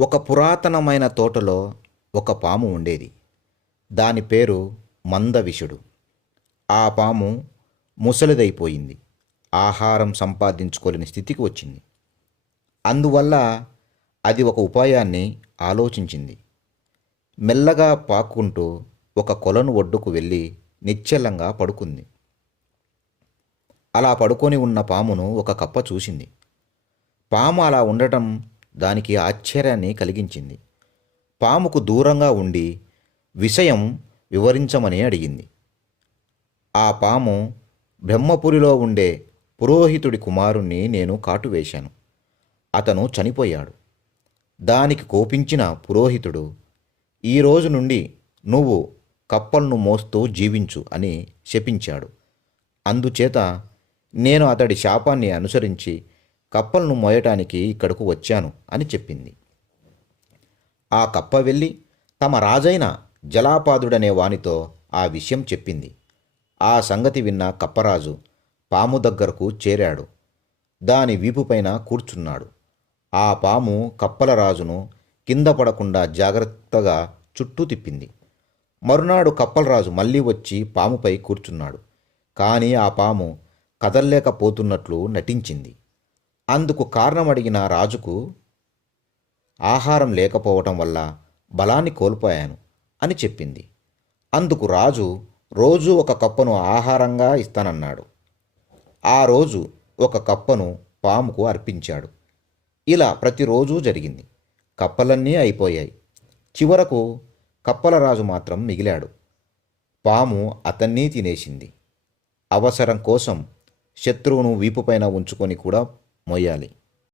ఒక పురాతనమైన తోటలో ఒక పాము ఉండేది. దాని పేరు మందవిషుడు. ఆ పాము ముసలిదైపోయింది. ఆహారం సంపాదించుకోలేని స్థితికి వచ్చింది. అందువల్ల అది ఒక ఉపాయాన్ని ఆలోచించింది. మెల్లగా పాక్కుంటూ ఒక కొలను ఒడ్డుకు వెళ్ళి నిశ్చలంగా పడుకుంది. అలా పడుకొని ఉన్న పామును ఒక కప్ప చూసింది. పాము అలా ఉండటం దానికి ఆశ్చర్యాన్ని కలిగించింది. పాముకు దూరంగా ఉండి విషయం వివరించమని అడిగింది. ఆ పాము, బ్రహ్మపురిలో ఉండే పురోహితుడి కుమారుణ్ణి నేను కాటువేశాను. అతను చనిపోయాడు. దానికి కోపించిన పురోహితుడు, ఈ రోజు నుండి నువ్వు కప్పలను మోస్తూ జీవించు అని శపించాడు. అందుచేత నేను అతడి శాపాన్ని అనుసరించి కప్పలను మోయటానికి ఇక్కడకు వచ్చాను అని చెప్పింది. ఆ కప్ప వెళ్ళి తమ రాజైన జలాపాదుడనే వానితో ఆ విషయం చెప్పింది. ఆ సంగతి విన్న కప్పరాజు పాము దగ్గరకు చేరాడు. దాని వీపుపైన కూర్చున్నాడు. ఆ పాము కప్పల రాజును కింద పడకుండా జాగ్రత్తగా చుట్టూ తిప్పింది. మరునాడు కప్పలరాజు మళ్ళీ వచ్చి పాముపై కూర్చున్నాడు. కానీ ఆ పాము కదల్లేకపోతున్నట్లు నటించింది. అందుకు కారణం అడిగిన రాజుకు, ఆహారం లేకపోవటం వల్ల బలాన్ని కోల్పోయాను అని చెప్పింది. అందుకు రాజు రోజు ఒక కప్పను ఆహారంగా ఇస్తానన్నాడు. ఆ రోజు ఒక కప్పను పాముకు అర్పించాడు. ఇలా ప్రతిరోజూ జరిగింది. కప్పలన్నీ అయిపోయాయి. చివరకు కప్పలరాజు మాత్రం మిగిలాడు. పాము అతన్నీ తినేసింది. అవసరం కోసం శత్రువును వీపుపైన ఉంచుకొని కూడా మోయాలి.